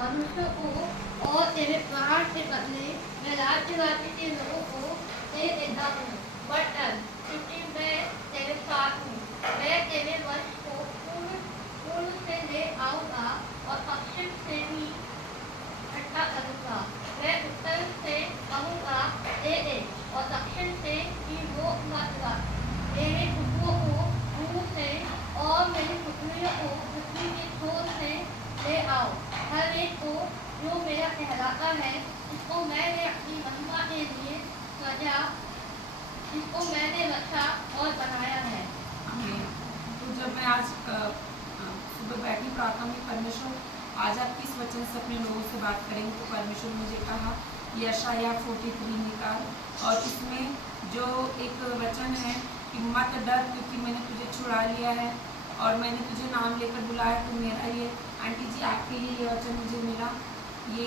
मनुष्य को और तेरे प्राण के बदले मैं राज्य के लोगों को दे देता हूँ। बटन क्योंकि मैं तेरे साथ हूँ। मैं तेरे वंश को पूर्व से ले आऊँगा और पश्चिम से भी इकट्ठा करूँगा। मैं उत्तर से कहूँगा दे दे और दक्षिण से कि वो मत रख। मेरे टुकड़ों को मुँह से और मेरी टुकड़ियों को पृथ्वी की छोर से ले आओ। हर एक को जो मेरा कहलाता है इसको मैंने अपनी महिमा के लिए सजा, इसको मैंने रखा और बनाया है। तो जब मैं आज सुबह बैठी प्रार्थना में परमेश्वर आज आप किस वचन से अपने लोगों से बात करेंगे, तो परमेश्वर ने मुझे कहा यशाया 43 निकाल, और इसमें जो एक वचन है कि मत डर क्योंकि मैंने तुझे छुड़ा लिया है और मैंने तुझे नाम लेकर बुलाया, तो मेरा ये आंटी जी आपके लिए ये वचन मुझे मिला। ये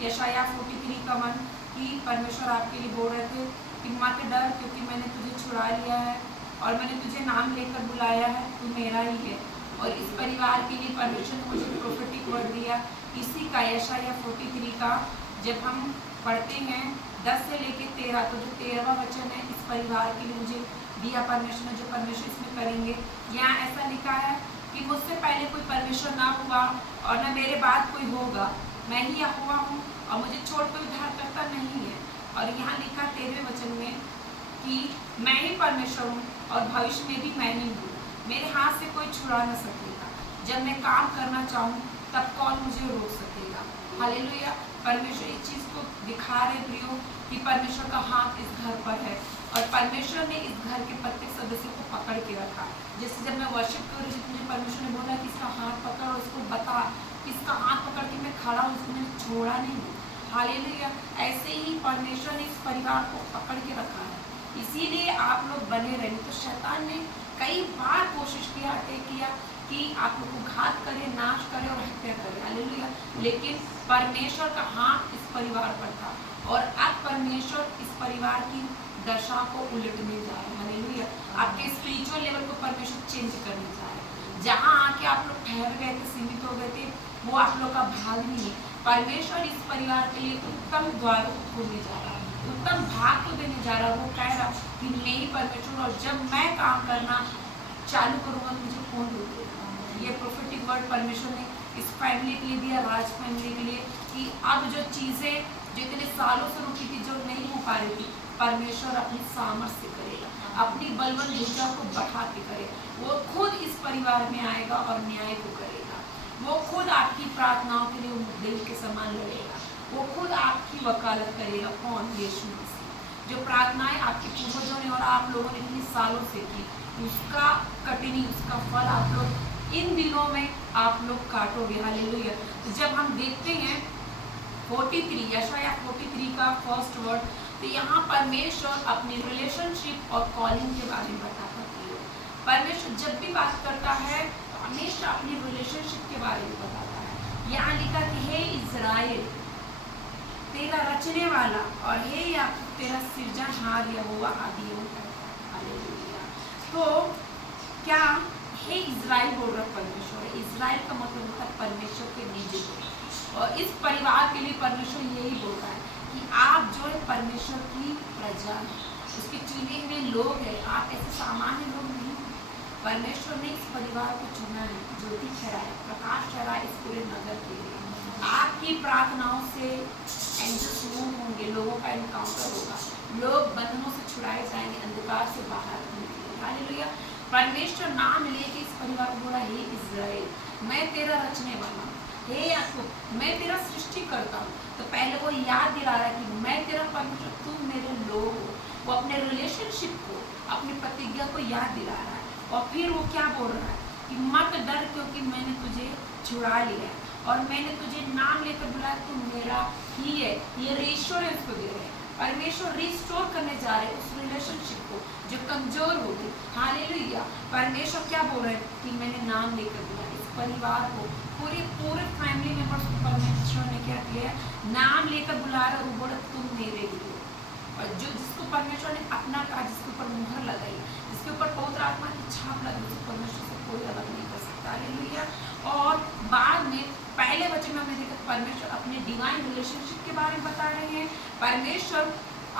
यशाया 43 का 1 कि परमेश्वर आपके लिए बोल रहे थे कि मत डर क्योंकि मैंने तुझे छुड़ा लिया है और मैंने तुझे नाम लेकर बुलाया है, तू मेरा ही है। और इस परिवार के लिए परमेश्वर ने मुझे प्रोफेटिक वर्ड दिया इसी का, यशाया 43 का। जब हम पढ़ते हैं 10 से लेके 13, तो जो 13वां वचन है इस परिवार के लिए मुझे दिया परमेश्वर ने, जो परमेश्वर इसमें करेंगे। यहाँ ऐसा लिखा है कि मुझसे पहले कोई परमेश्वर ना हुआ और न मेरे बाद कोई होगा, मैं ही यहोवा हूँ और मुझे छोड़ कोई उद्धारकर्ता नहीं है। और यहाँ लिखा 13वें वचन में कि मैं ही परमेश्वर हूँ और भविष्य में भी मैं ही हूँ, मेरे हाथ से कोई छुड़ा न सकेगा। जब मैं काम करना चाहूँ तब कौन मुझे रोक सकेगा। हालेलुया। परमेश्वर इस चीज़ को दिखा रहे प्रियो कि परमेश्वर का हाथ इस घर पर है और परमेश्वर ने इस घर के प्रत्येक सदस्य को पकड़ के रखा। जैसे जब मैं वर्शिप कर रही थी मुझे परमेश्वर ने बोला कि इसका हाथ पकड़ और उसको बता कि इसका हाथ पकड़ के मैं खड़ा हूँ, उसको मैंने छोड़ा नहीं हूँ। हालेलुया। ऐसे ही परमेश्वर ने इस परिवार को पकड़ के रखा है, इसीलिए आप लोग बने रहे। तो शैतान ने कई बार कोशिश किया, अटैक किया कि आप लोग को घात करे, नाश करे और हत्या करे। हालेलुया। लेकिन परमेश्वर का हाथ इस परिवार पर था और अब परमेश्वर इस परिवार की दशा को उलटने जा रहे हैं। हालेलुया। आपके स्पिरिचुअल लेवल को परमेश्वर चेंज करने जा रहे हैं। जहाँ आके आप लोग ठहर गए थे, सीमित हो गए थे, वो आप लोग का भाग नहीं है। परमेश्वर इस परिवार के लिए उत्तम द्वार को खोलने जा रहा है, उत्तम भाग को देने जा रहा है। वो कह रहा कि नहीं परमेश्वर, और जब मैं काम करना चालू करूँगा मुझे कौन रोकेगा। ये प्रोफेटिक वर्ड परमेश्वर ने इस फैमिली के लिए दिया, राज फैमिली के लिए, कि अब जो चीज़ें जो इतने सालों से रुकी थी, जो नहीं हो पा रही थी, परमेश्वर अपनी सामर्थ्य करेगा, अपनी बलवंत भुजा को बढ़ा के करे। वो खुद इस परिवार में आएगा और न्याय को करेगा। वो खुद आपकी प्रार्थनाओं के लिए दिल के समान लड़ेगा। वो खुद आपकी वकालत करेगा। कौन? यीशु मसीह। जो प्रार्थनाएं आपके पूर्वजों ने और आप लोगों ने इतने सालों से की, उसका कटनी, उसका फल आप लोग इन दिनों में आप लोग काटोगे। हालेलुया। तो जब हम देखते हैं 43, यशाया 43 का फर्स्ट वर्ड, तो यहाँ परमेश्वर अपनी रिलेशनशिप और कॉलिंग के बारे में बताता है। परमेश्वर जब भी बात करता है तो हमेशा अपनी रिलेशनशिप के बारे में बताता है। यहाँ लिखा कि हे इज़राइल, तेरा रचने वाला, और हे याकूब, तेरा सृजनहार यहोवा आदियों का। हालेलुया। तो क्या हे इज़राइल बोल रहा परमेश्वर? इज़राइल का मतलब होता है परमेश्वर के निजी को। और इस परिवार के लिए परमेश्वर यही बोल रहा है कि आप जो है परमेश्वर की प्रजा है, उसके चुने हुए लोग हैं। आप ऐसे सामान्य लोग नहीं हैं। परमेश्वर ने इस परिवार को चुना है, ज्योति ठहराया, प्रकाश ठहराया इस पूरे नगर के लिए। आपकी प्रार्थनाओं से एंजल्स मूव होंगे, लोगों का एनकाउंटर होगा, लोग बंधनों से छुड़ाए जाएंगे, अंधकार से बाहर निकलेंगे। हालेलुया। परमेश्वर नाम लेके इस परिवार को बोला, हे इज़राइल, मैं तेरा रचने वाला हूँ, हे याकूब, मैं तेरा सृष्टि करता हूँ। तो पहले वो याद दिला रहा है कि मैं तेरा परमेश्वर, तुम मेरे लोग हो। वो अपने रिलेशनशिप को, अपनी प्रतिज्ञा को याद दिला रहा है। और फिर वो क्या बोल रहा है कि मत डर क्योंकि मैंने तुझे छुड़ा लिया है और मैंने तुझे नाम लेकर बुलाया, तू मेरा ही है। ये रीएश्योरेंस को दे रहे हैं। परमेश्वर रिस्टोर करने जा रहे हैं उस रिलेशनशिप को जो कमजोर हो गई। हालेलुया। परमेश्वर क्या बोल रहे हैं कि मैंने नाम लेकर बुलाया इस परिवार को, पूरे फैमिली मेंबर्स को परमेश्वर ने क्या किया, नाम लेकर बुला रहे, वो बोला तुम मेरे ही हो। और जो जिसको परमेश्वर ने अपना कहा, जिसके ऊपर मुहर लगाई, जिसके ऊपर पवित्र आत्मा की छाप लगी, उसको परमेश्वर से कोई अलग नहीं कर सकता। हालेलुया। और बाद में पहले वचन में हमने देखा परमेश्वर अपने डिवाइन रिलेशनशिप के बारे में बता रहे हैं। परमेश्वर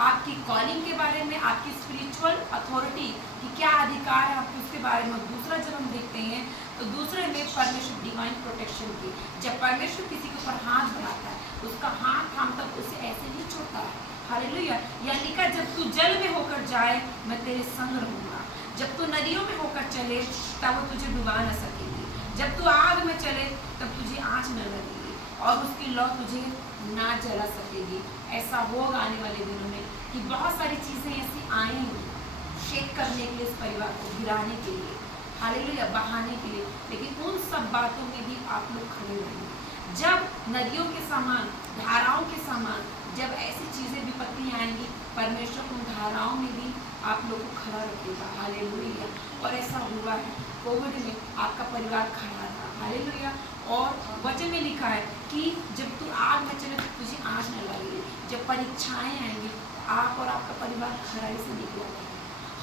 आपकी कॉलिंग के बारे में, आपकी स्पिरिचुअल अथॉरिटी की क्या अधिकार है आपके, उसके बारे में। दूसरा जब हम देखते हैं तो दूसरे में परमेश्वर डिवाइन प्रोटेक्शन की, जब परमेश्वर किसी के ऊपर हाथ बढ़ाता है उसका हाथ थामता उसे ऐसे नहीं छोड़ता है। हालेलुया। यानी कि जब तू जल में होकर जाए मैं तेरे संग रहूंगा, जब तू नदियों में होकर चले तब वो तुझे डुबा न सकेगी, जब तू आग में चले तब तुझे आँच न लगेगी और उसकी लौ तुझे ना जला सकेगी। ऐसा होगा आने वाले दिनों में कि बहुत सारी चीज़ें ऐसी आएंगी शेक करने के लिए, इस परिवार को गिराने के लिए, हालेलुया, बहाने के लिए, लेकिन उन सब बातों में भी आप लोग खड़े रहेंगे। जब नदियों के समान, धाराओं के समान जब ऐसी चीज़ें विपत्ति आएंगी, परमेश्वर उन धाराओं में भी आप लोग को खड़ा रखेगा। हालेलुया। और ऐसा हुआ है, कोविड में आपका परिवार खड़ा था। हालेलुया। और वचन में लिखा है कि जब तू आग में चले तो तुझे आँच न लगेगी, जब परीक्षाएं आएंगी आप और आपका परिवार खड़ाई से निकला है।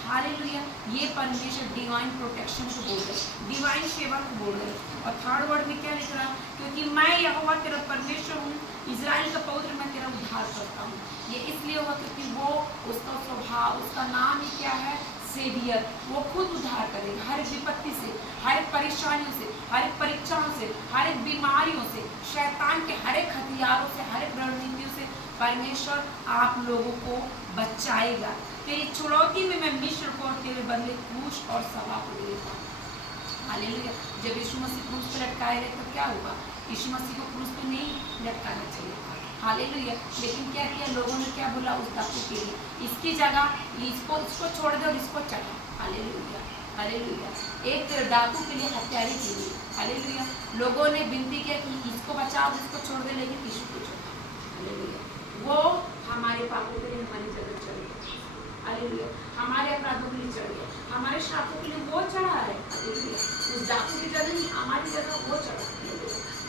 हालेलुया। ये परमेश्वर डिवाइन प्रोटेक्शन को बोल रहे, डिवाइन सेवा को बोल रहे। और थर्ड वर्ड में क्या लिख रहा है, क्योंकि मैं यहोवा तेरा परमेश्वर हूँ, इजराइल का पवित्र, मैं तेरा उद्धार करता हूँ। ये इसलिए होगा क्योंकि वो, उसका स्वभाव, उसका नाम ही क्या है, सेवियर। वो खुद उद्धार करेगा हर एक विपत्ति से, हर एक परेशानियों से, हर एक परीक्षाओं से, हर एक बीमारियों से, शैतान के हर एक हथियारों से, हर एक रणनीतियों से परमेश्वर आप लोगों को बचाएगा। तेरी चुनौती में मैं मिस्र को और तेरे बदले कूश और सभा को देता हूँ। हालेलुया। जब यीशु मसीह क्रूस पर लटकाए गए तो क्या हुआ, यीशु मसीह को क्रूस पे नहीं लटकाना चाहिए था। हालेलुया। लेकिन क्या किया लोगों ने, क्या बोला उस डाकू के लिए, इसकी जगह इसको छोड़ दे और इसको चढ़ा। हालेलुया। हालेलुया। एक डाकू के लिए, हत्यारे के लिए, हालेलुया, लोगों ने विनती किया कि इसको बचाओ, इसको छोड़ दे, लेकिन यीशु को छोड़ा। हालेलुया। वो हमारे पापों के लिए हमारी जगह चढ़ गया। हालेलुया। हमारे अपराधों के लिए चढ़ गया, हमारे श्रापों के लिए वो चढ़ा है। हालेलुया। उस डाकू की जगह नहीं, हमारी जगह वो चढ़ा।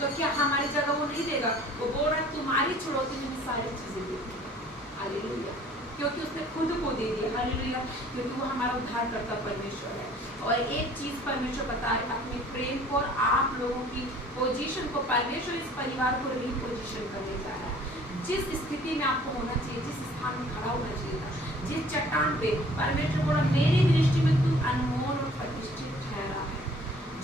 तो क्या हमारी जगह वो नहीं देगा? वो बोल रहा है तुम्हारी चुनौती में सारी चीजें दे दूंगा। हालेलुया। क्योंकि उसने खुद को दे दिया। हालेलुया। क्योंकि वो हमारा उद्धार करता परमेश्वर है। और एक चीज परमेश्वर बता रहे, अपने प्रेम को और आप लोगों की पोजीशन को, परमेश्वर इस परिवार को रीपोजिशन करने जा रहा है। जिस स्थिति में आपको होना चाहिए, जिस स्थान में खड़ा होना चाहिए था, जिस चट्टान पे, परमेश्वर बोला मेरी दृष्टि में तू अनमोल और प्रतिष्ठित ठहरा है।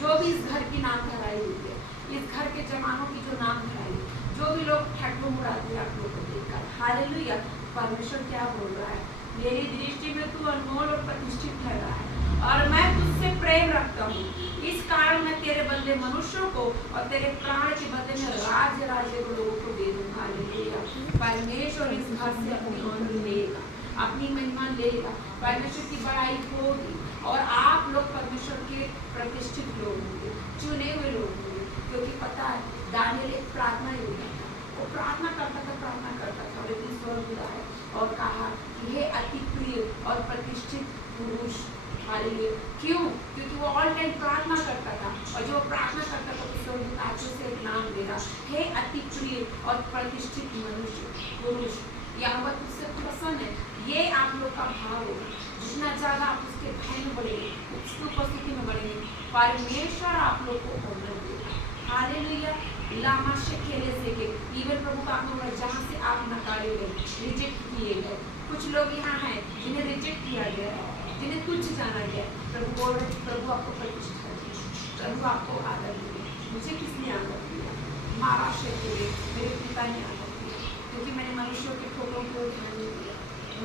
जो भी इस घर की नाम धराई हुई है, इस घर के जवानों की जो नाम धराई, जो भी लोग ठट्ठू मुड़ाते हैं आप लोग को देखकर, हालेलुया, परमेश्वर क्या बोल रहा है, मेरी दृष्टि में तू अनमोल और प्रतिष्ठित ठहरा है और मैं तुझसे प्रेम रखता हूँ। इस कारण मैं तेरे बदले मनुष्यों को और तेरे प्राण के बदले में राज्य को लोगों को दे दूंगा। हालेलुया। परमेश्वर इस घर से अपनी ऑनर लेगा, अपनी महिमा लेगा, परमेश्वर की बड़ाई होगी और आप लोग परमेश्वर के प्रतिष्ठित लोग होंगे, चुने हुए लोग होंगे। क्योंकि पता है दानियल एक प्रार्थना योद्धा था, वो प्रार्थना करता था और इतनी स्वर्ग है और कहा कि हे अति प्रिय और प्रतिष्ठित पुरुष। हालेलुया। क्यों? क्योंकि वो ऑल टाइम प्रार्थना करता था और जो प्रार्थना करता था उस स्वर्गदूतों से एक नाम दे रहा, हे अति प्रिय और प्रतिष्ठित मनुष्य पुरुष, यहोवा तुझसे प्रसन्न है। ये आप लोग का भाव होगा। जितना ज़्यादा आप उसके भय में बढ़ेंगे, उसकी उपस्थिति में बढ़ेंगे, परमेश्वर आप लोग को ऑनर देगा। हालेलुया। लामा शेकेले से के इवन प्रभु का आपको जहाँ से आप नकारे गए, रिजेक्ट किए गए, कुछ लोग यहाँ हैं जिन्हें रिजेक्ट किया गया है, जिन्हें तुच्छ जाना गया, प्रभु बोल रहे, प्रभु आपको प्रतिष्ठा दिए, प्रभु आपको आदर दिए। मुझे किसने आदर दिया? मारा शेकेले, मेरे पिता ने आदर दिया, क्योंकि मैंने मनुष्यों के ठोकों को ध्यान नहीं दिया।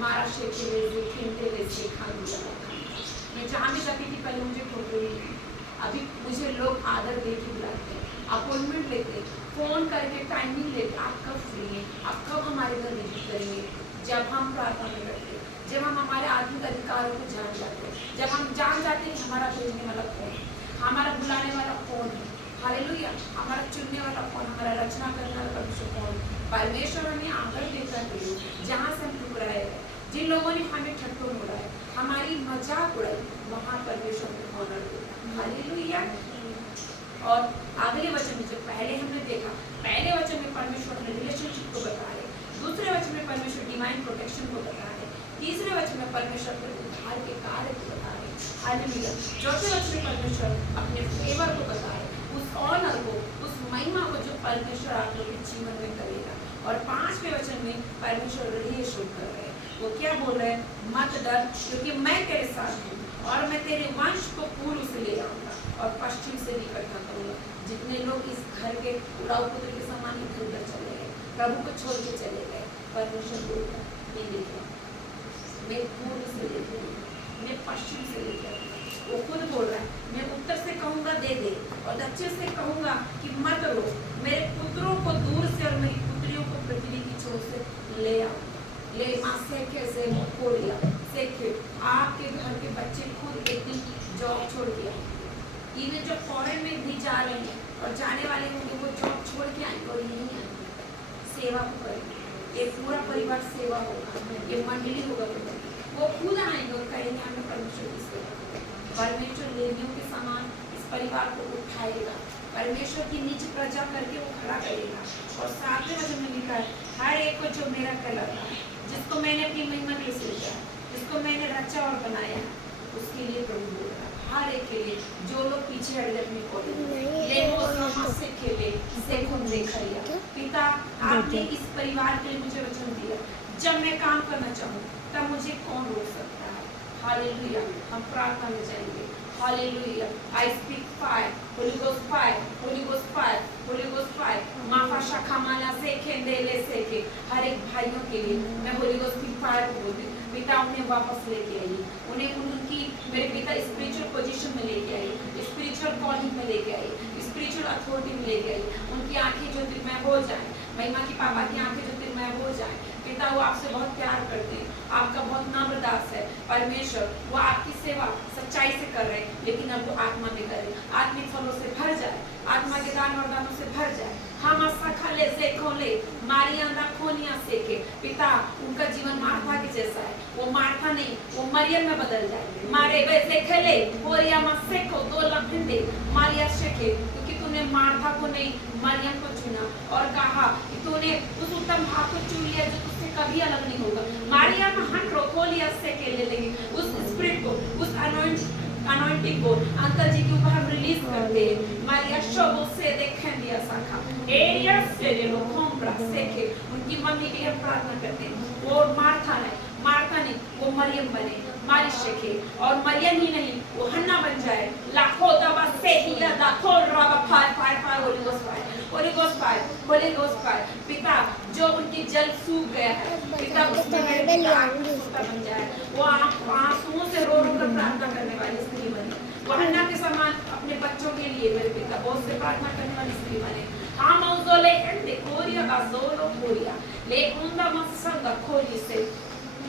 मारा शेकेले से खेलते वैसे खा दिया। मैं जहाँ भी जाती थी पहले मुझे ठोकर नहीं थी, अभी मुझे लोग आदर दे के बुलाते हैं, अपॉइंटमेंट लेते, फोन करके टाइमिंग लेते, आप कब फ्री हैं, आप कब हमारे घर विजिट करेंगे। जब हम प्रार्थना में करते, जब हम हमारे आत्मिक अधिकारों को जान जाते, जब हम जान जाते हैं हमारा भेजने वाला कौन है, हमारा बुलाने वाला कौन है, हालेलुया, हमारा चुनने वाला कौन, हमारा रचना करने वाला परमेश्वर कौन। परमेश्वर हमें आदर देता है जहाँ से हम टुकराए हैं, जिन लोगों ने हमें ठट्ठो उड़ाया, हमारी मजाक उड़ाई, वहाँ परमेश्वर को ऑनर देता है। हालेलुया। और अगले वचन में, जब पहले हमने देखा, पहले वचन में परमेश्वर अपने रिलेशनशिप को बता रहे, दूसरे वचन में परमेश्वर डिवाइन प्रोटेक्शन को बता रहे, तीसरे वचन में परमेश्वर अपने उद्धार के कार्य को बता रहे। हालेलुया। चौथे वचन में परमेश्वर अपने फेवर को बता रहे, उस ऑनर को, उस महिमा को जो परमेश्वर परमेश्वर आप लोग के जीवन में करेगा। और 5वें वचन में परमेश्वर हृदय शुद्ध कर रहे हैं। वो क्या बोल रहे हैं? मत डर, क्योंकि मैं तेरे साथ हूँ और मैं तेरे वंश को पूर्व से ले आऊंगा और पश्चिम से भी इकट्ठा करूंगा। जितने लोग इस घर के उड़ाऊ पुत्र के समान इधर उधर चले गए, प्रभु को छोड़ के चले गए, परमेश्वर बोल रहा नहीं लेके, मैं पूर्व से लेके आऊंगा, मैं पश्चिम से लेके आऊंगा। वो खुद बोल रहा है, मैं उत्तर से कहूंगा दे दे और दक्षिण से कहूंगा कि मत रो। मेरे पुत्रों को दूर से और मेरी पुत्रियों को पृथ्वी की छोर से ले आओ। ले माँ सेखे से मोकोरिया सेखे। आपके घर के बच्चे खुद एक दिन जॉब छोड़ के आएंगे। इवन जो फॉरेन में भी जा रहे हैं और जाने वाले होंगे, वो जॉब छोड़ के आएंगे और यहीं आएंगे, सेवा को करेंगे। ये पूरा परिवार सेवा होगा, ये मंडली होगा। वो खुद आएंगे और कहेंगे हमें परमेश्वर की सेवा। परमेश्वर लेवियों के समान इस परिवार को उठाएगा, परमेश्वर की निज प्रजा करके वो खड़ा करेगा। और 7वें वचन में लिखा है, हर एक को जो मेरा कहलाता है, जिसको मैंने अपनी महिमा के लिए सृजा, जिसको मैंने रचा और बनाया, उसके लिए प्रभु बोल रहा है। हर एक के लिए जो लोग पीछे हट गए अपनी से खेले से पिता, आपने इस परिवार के लिए मुझे वचन दिया, जब मैं काम करना चाहूँ तब मुझे कौन रोक सकता है? हालेलुया। हम प्रार्थना में जाएंगे। Hallelujah. I speak fire, Holy Ghost fire, Holy Ghost fire, Holy Ghost fire। माफा शाखा माला से खेंदेले से के हर एक भाइयों के लिए मैं Holy Ghost की फायर को बोलती हूँ। पिता उन्हें वापस लेके आई, उन्हें उनकी मेरे पिता स्पिरिचुअल पोजीशन में लेके आई, स्पिरिचुअल कॉलिंग में लेके आई, स्पिरिचुअल अथॉरिटी में लेके आई। उनकी आंखें ज्योतिर्मय हो जाएं, महिमा की पापा की आंखें ज्योतिर्मय हो जाएं। पिता वो आपसे बहुत प्यार करते हैं, आपका बहुत नम्र दास है परमेश्वर। वो आपकी सेवा सच्चाई से कर रहे हैं, लेकिन अब वो आत्मा में करे, आत्मिक फलों से भर जाए, आत्मा के दान वरदानों से भर जाए। हम खले से खोले मारिया खोनिया से के पिता, उनका जीवन मार्था के जैसा है। वो मार्था नहीं, वो मरियम में बदल जाए। मारे वैसे खले बोरिया मस्से को 2 लफिंदे मारिया शेखे, क्योंकि तूने मार्था को नहीं मरियम को चुना और कहा कि तूने उस उत्तम भाग को चुन लिया जो तुझसे कभी अलग नहीं होगा। मारिया में हट रोकोलिया से के ले लेंगे उस स्पिरिट को, उस अनॉइंटिंग को अंकल जी के ऊपर हम रिलीज करते हैं। मारिया शोबो से देखें दिया साखा एरिया से ले लो होमब्रा से के उनकी मम्मी के लिए प्रार्थना करते हैं। वो मार्था नहीं, वो मरियम बने, मारी शेखे। और मरियम ही नहीं, वो हन्ना बन जाए। लाखों दबा से ही लदा खोल रहा fire Holi ghost fire, Holi ghost fire, Holi ghost fire. पिता जो उनकी जल सूख गया है, पिता उसमें बन जाए। वो आंसुओं से रो रो कर प्रार्थना करने वाली स्त्री बनी। वो हन्ना के समान अपने बच्चों के लिए मेरे पिता बहुत से प्रार्थना करने वाली स्त्री बने। हम उजोले एंडे कोरिया का जोलो कोरिया ले उंदा मसंगा खोली से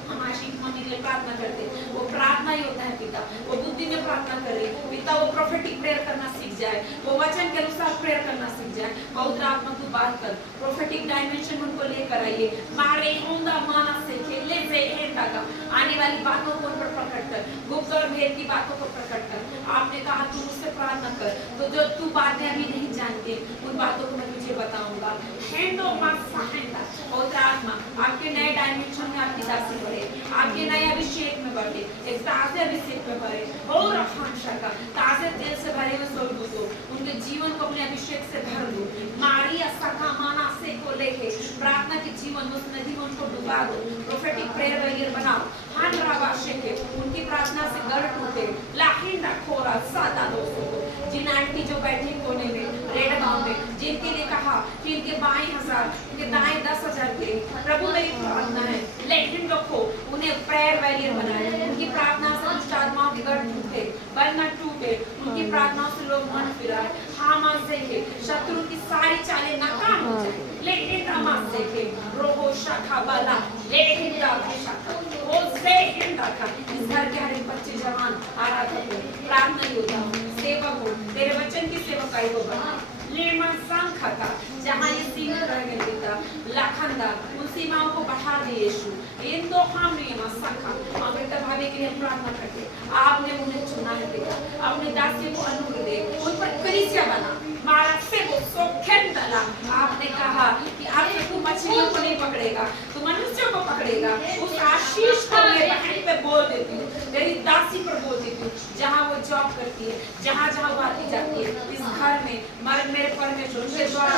हम आशीष मम्मी के लिए प्रार्थना करते हैं। वो प्रार्थना ही होता है पिता, वो बुद्धि में प्रार्थना करे पिता, वो प्रोफेटिक प्रेयर करना सीख जाए, वो वचन के अनुसार प्रेयर करना सीख जाए। पवित्र आत्मा तू बात कर, प्रोफेटिक डायमेंशन उनको लेकर आइए। मारे होंदा माना से खेले से एंडा का आने वाली बातों को उन पर प्रकट कर, गुप्त और भेद की बातों को प्रकट कर। आपने कहा तू मुझसे प्रार्थना कर, तो जो तू बातें अभी नहीं जानते उन बातों को मैं तुझे बताऊंगा। हैंडो मासा हैंडा पवित्र आत्मा आपके नए डायमेंशन में आपकी दासी बढ़े, आपके नए अभिषेक में बढ़े, एक ताजे अभिषेक में बढ़े। और आकांक्षा का ताजे तेल से भरे हुए स्वर्गदूतों उनके जीवन को अपने अभिषेक से भर दो। मारिया सका माना से को लेके प्रार्थना के जीवन में उस नदी में उनको डुबा दो। प्रोफेटिक प्रेयर वगैरह बनाओ। हान राबाशे के उनकी प्रार्थना से गढ़ टूटे। लाहिंदा खोरा सादा दोस्तों को जिन आंटी जो बैठी कोने में रेड गांव में, जिनके लिए कहा कि इनके बाएं 1000 इनके दाएं 10,000 के प्रभु मेरी प्रार्थना है, लेकिन रखो उन्हें प्रेयर वैरियर बनाए। उनकी प्रार्थना से दुष्ट आत्माओं के गढ़ टूटे, बल न टूटे। उनकी प्रार्थना से लोग मन फिराए। हामास देखे शत्रु की सारी चालें नाकाम हो जाए। लेकिन हामास देखे रोहो शाखा बाला लेकिन शाखा वो से हिंदा इस घर के हर एक बच्चे जवान आराधक हो, प्रार्थना योद्धा हो, सेवक हो, तेरे वचन की सेवकाई को बना। लेमन संखा का जहाँ ये सीमा रह गई पिता लाखंदा उन सीमाओं को बढ़ा दे यीशु। इन दो हम लेमन संखा अमृता भाभी के लिए प्रार्थना करते, आपने उन्हें चुना है पिता, अपने दासी को अनुग्रह दे, उन पर कलीसिया बना। मारा से वो सोखेंदला आपने कहा कि आप तू मछलियों को नहीं पकड़ेगा, तू मनुष्यों को पकड़ेगा। करेगा। उस आशीष को मेरी बहन पे बोल देती हूँ, मेरी दासी पर बोल देती हूँ, जहाँ वो जॉब करती है, जहाँ जहाँ वो आती जाती है, इस घर में मेरे परमेश्वर उनके द्वारा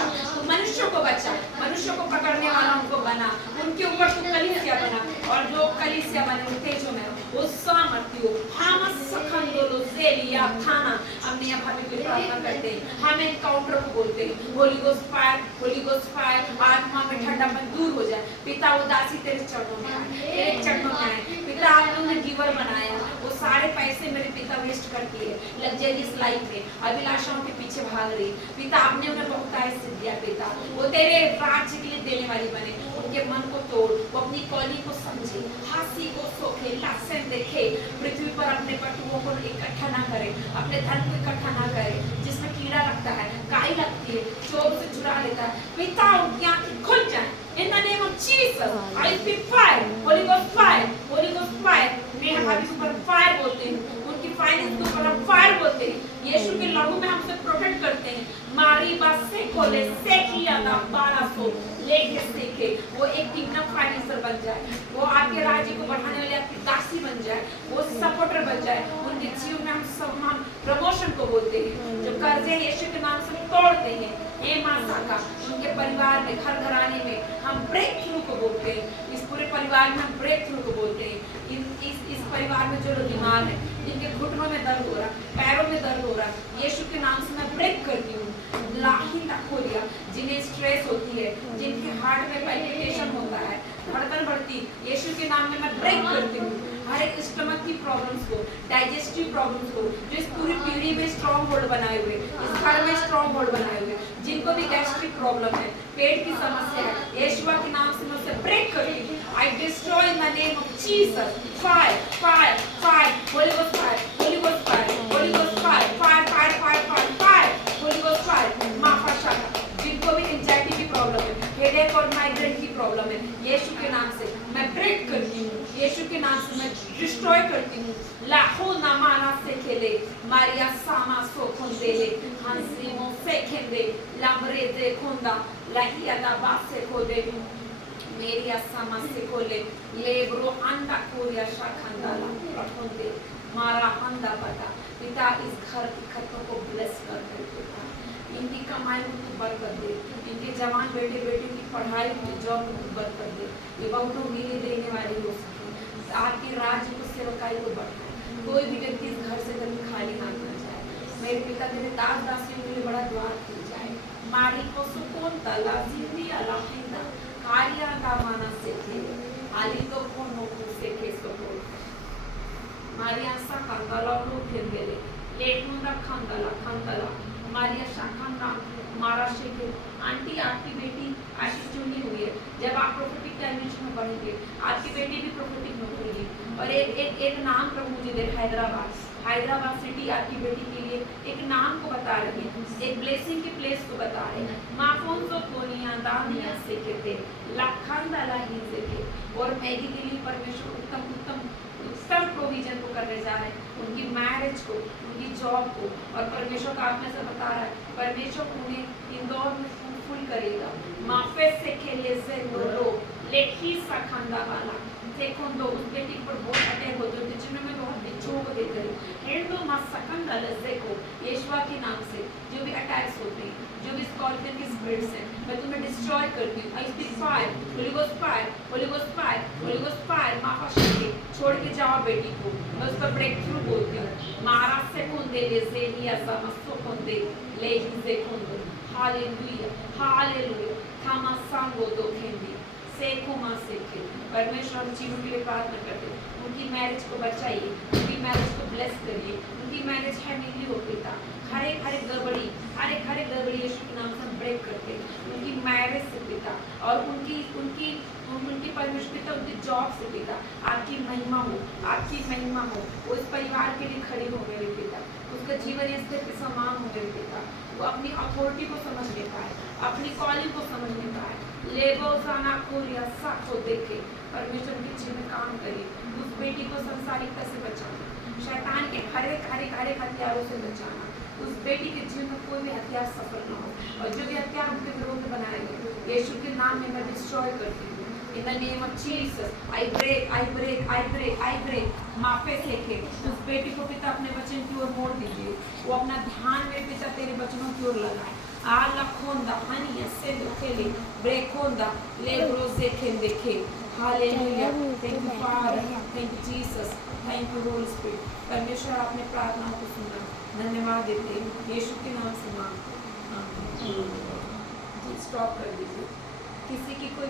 मनुष्यों को बचा, मनुष्यों को पकड़ने वाला उनको बना, उनके ऊपर तू कलीसिया बना, और जो कलीसिया बने उनके जो में वो सामर्थ्य हो। हम सखंदोलो जेलिया थाना हमने यहाँ भाभी को प्रार्थना करते हैं, हम एनकाउंटर को बोलते हैं, Holi ghost fire, Holi ghost fire, आत्मा में ठंडापन दूर हो जाए। पिता उदासी तेरे चरणों में आए, तेरे चरणों में आए। पिता आप लोगों ने गिवर बनाया, वो सारे पैसे मेरे पिता वेस्ट करती है लग्जरियस लाइफ में, अभिलाषाओं के पीछे भाग रही। पिता आपने उन्हें बहुतायत से दिया, पिता वो तेरे राज्य के लिए देने वाली बने। उनके मन को तोड़, वो अपनी कॉली को समझे, हासी को सोखे, लहसन देखे, पृथ्वी पर अपने पटुओं को इकट्ठा ना करे, अपने धन को इकट्ठा ना करे, जिसमें कीड़ा लगता है, काई लगती है, चोर से चुरा लेता है। पिता उनकी आंखें खुल जाए in the name of Jesus. I speak fire, Holy Ghost fire, Holy Ghost fire. मैं हमारे ऊपर फायर बोलते हैं, उनकी फाइनेंस के ऊपर हम फायर बोलते हैं। यीशु के लहू में हमसे प्रोटेक्ट करते हैं। मारी बस से खोले से किया था 1200 लेके सीखे, वो एक किंगडम फाइनेंसर बन जाए, वो आपके राज्य को बढ़ाने वाले आपकी दासी बन जाए, वो सपोर्टर बन जाए। उनके जीवन में हम प्रमोशन को बोलते हैं, जो कर्जे यीशु के नाम से तोड़ते हैं। का उनके परिवार में, घर घराने में हम ब्रेक थ्रू को बोलते हैं। इस पूरे परिवार में हम ब्रेक थ्रू को बोलते हैं। इस परिवार में जो लोग बीमार हैं, जिनके घुटनों में दर्द हो रहा, पैरों में दर्द हो रहा, यीशु के नाम से मैं ब्रेक करती हूँ। लाहिंदा खोलिया, जिन्हें स्ट्रेस होती है, जिनके हार्ट में पैल्पिटेशन होता है, धड़कन बढ़ती, यीशु के नाम में मैं ब्रेक करती हूँ। हर एक स्टमक की प्रॉब्लम्स को, डाइजेस्टिव प्रॉब्लम्स को, जो इस पूरी पीढ़ी में स्ट्रॉन्ग होल्ड बनाए हुए, इस घर में स्ट्रॉन्ग होल्ड बनाए हुए, जिनको भी गैस्ट्रिक प्रॉब्लम है, पेट की समस्या है, यीशु के नाम से मैं उसे ब्रेक करती हूँ। I destroy in the name of Jesus. Fire, fire, fire, Holy Ghost fire, Holy Ghost fire, Holy Ghost fire, fire, fire, fire, fire, fire, Holy Ghost fire, माफा शाखा, जिनको भी एंजाइटी की प्रॉब्लम है, हेडेक और migraine की problem है, यीशु के नाम से मैं ब्रेक करती हूँ, यीशु के नाम से मैं डिस्ट्रॉय करती हूँ। लाखों नामाना से खेले, मारिया सामा सो खुंदेले, हंसीमो से खेंदे, लामरे दे खुंदा, लाहिया दा बास से खोदे, मेरी आसामा से खोले, लेब्रो अंडा कोरिया शाखंदाला रखोंदे, मारा अंडा पता। पिता इस घर की खतों को ब्लेस कर दे, पिता इनकी कमाई को तू बरकत दे, इनके जवान बेटे बेटी की पढ़ाई की जॉब को तू बरकत दे, ये बहुतों गिरे देने वाली हो सके, आपके राज्य को सेवकाई को बढ़ाए। कोई भी व्यक्ति इस घर से कभी खाली हाथ न जाए। मेरे पिता तेरे दास दासियों के लिए बड़ा द्वार खुल जाए। मारी को सुकून तला जिंदी अलाहिंदा कार्या का माना से थे, आली तो कौन हो से के सको मारिया सा कंगला लो फिर गेले, लेटूंदा खंगला मारिया शाखंदा मारा शेके। आंटी आपकी बेटी आशीष चुनी हुई है, जब आप प्रोफेटिक डायमेंशन में बढ़ेंगे, आपकी बेटी भी प्रोफेटिक में होगी। और एक नाम प्रभु जी दे, हैदराबाद सिटी आपकी बेटी के लिए एक नाम को बता रही है, एक ब्लेसिंग की प्लेस को बता रहे हैं। माफोन तो कोनिया दानिया से कहते लाखंदाला ही से थे। और मैगी के लिए परमेश्वर उत्तम प्रोविजन को करने जा रहे हैं, उनकी मैरिज को, उनकी जॉब को। और परमेश्वर का आपने से बता रहा है, परमेश्वर उन्हें इंदौर में फुल करेगा। माफे से खेले से लो लेखी सखंदा वाला देखो दो उस बेटी पर बहुत अटैक होते हैं, जिन्होंने में बहुत बिच्छुओं को देख रही हेंडो मा सखंदा देखो यीशुआ के नाम से जो भी अटैक्स होते हैं, जो भी स्कॉर्पियन के स्पिरिट्स हैं, मैं तुम्हें डिस्ट्रॉय करती हूँ। I speak fire, Holi ghost fire, Holi ghost fire, Holi ghost fire. माफा शक्ति छोड़ के जाओ बेटी को, मैं उसका ब्रेक थ्रू बोलती हूँ। महाराज से कुंदे ले ज़ेलिया समस्तो कुंदे ले ही से कुंदे। Hallelujah, hallelujah. थामा सांगो दो खेंदी सेको माँ सेके। परमेश्वर जीवन के लिए प्रार्थना करते हैं, उनकी मैरिज को बचाइए, उनकी मैरिज को ब्लेस करिए, उनकी मैरिज है मिली हो पिता। हर एक गड़बड़ी यीशु के नाम से ब्रेक करते हैं, उनकी मैरिज से पिता, और उनकी परमेश्वर पिता, उनकी जॉब से पिता आपकी महिमा हो, आपकी महिमा हो। वो इस परिवार के लिए खड़ी हो मेरे पिता, उसका जीवन इस तरह के समान हो मेरे पिता। वो अपनी अथॉरिटी को समझने पाए, अपनी कॉलिंग को समझने पाए। लेबो जाना खोलिया साखो देखे परमेश्वर के जीवन में काम करिए। उस बेटी को संसारिकता से बचाना, शैतान के हर एक हथियारों से बचाना। उस बेटी के जीवन में कोई भी हथियार सफल ना हो, और जो भी हथियार उनके विरोध में बनाए गए यीशु के नाम में मैं डिस्ट्रॉय करती हूँ। In the name of Jesus, I break, I break, I break, I break. माफे सेके उस बेटी को पिता अपने वचन की ओर मोड़ दीजिए। वो अपना ध्यान में पिता तेरे वचनों की ओर लगाए। आला खोंदा हनी ऐसे दुखेले ब्रेक खोंदा ले ब्रोजे खेंदे खे। Hallelujah. Thank you Father, thank you Jesus, thank you Holy Spirit. परमेश्वर आपने प्रार्थनाओं को सुना, धन्यवाद देते हैं यीशु के नाम से मांगते हैं। जी स्टॉप कर दीजिए। किसी की कोई